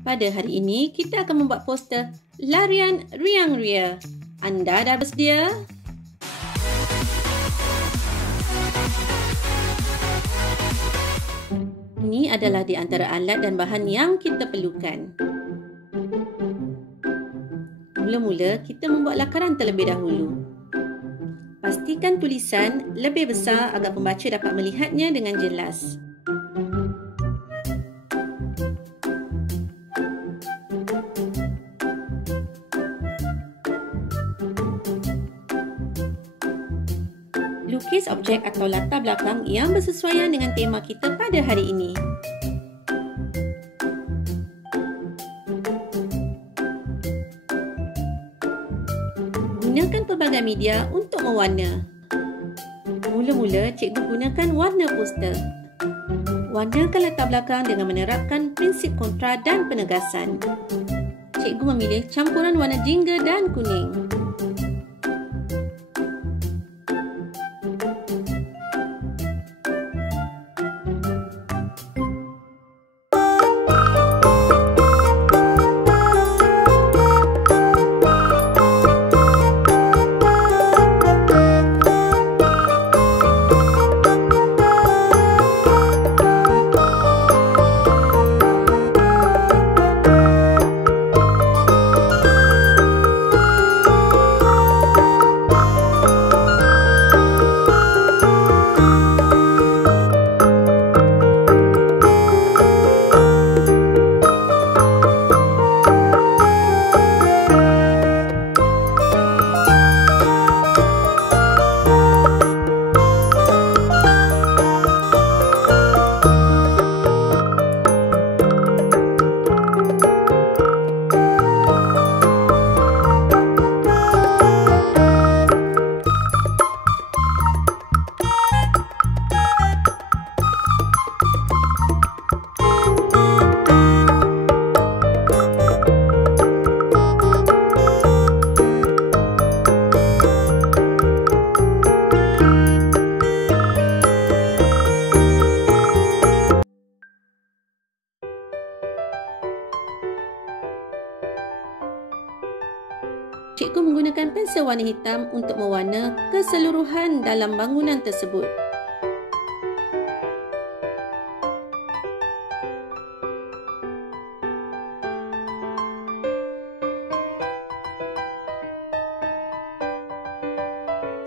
Pada hari ini, kita akan membuat poster larian riang ria. Anda dah bersedia? Ini adalah di antara alat dan bahan yang kita perlukan. Mula-mula, kita membuat lakaran terlebih dahulu. Pastikan tulisan lebih besar agar pembaca dapat melihatnya dengan jelas. Lukis objek atau latar belakang yang bersesuaian dengan tema kita pada hari ini. Gunakan pelbagai media untuk mewarna. Mula-mula, cikgu gunakan warna poster. Warnakan latar belakang dengan menerapkan prinsip kontra dan penegasan. Cikgu memilih campuran warna jingga dan kuning. Cikgu menggunakan pensel warna hitam untuk mewarna keseluruhan dalam bangunan tersebut.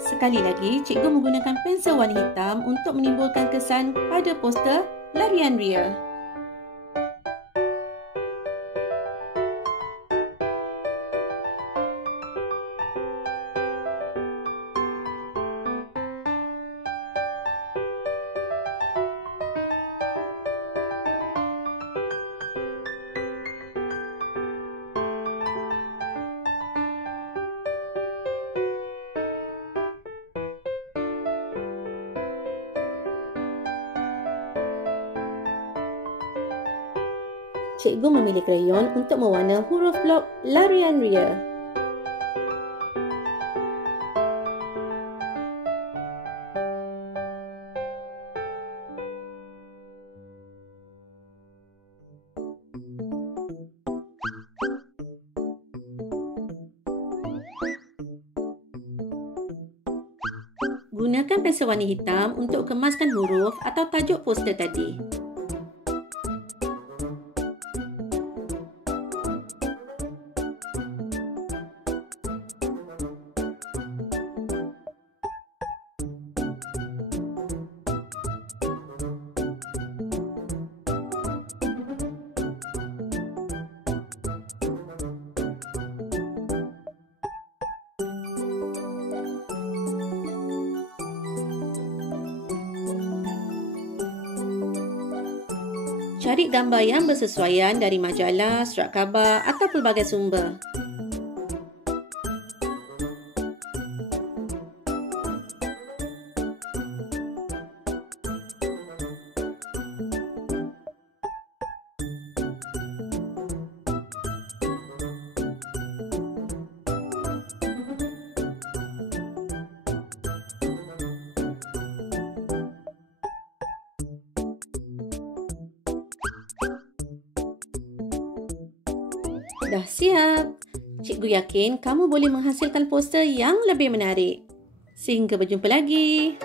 Sekali lagi, cikgu menggunakan pensel warna hitam untuk menimbulkan kesan pada poster larian ria. Cikgu memilih krayon untuk mewarna huruf blok larian ria. Gunakan pensel warna hitam untuk kemaskan huruf atau tajuk poster tadi. Cari gambar yang bersesuaian dari majalah, surat khabar atau pelbagai sumber. Dah siap. Cikgu yakin kamu boleh menghasilkan poster yang lebih menarik. Sehingga berjumpa lagi.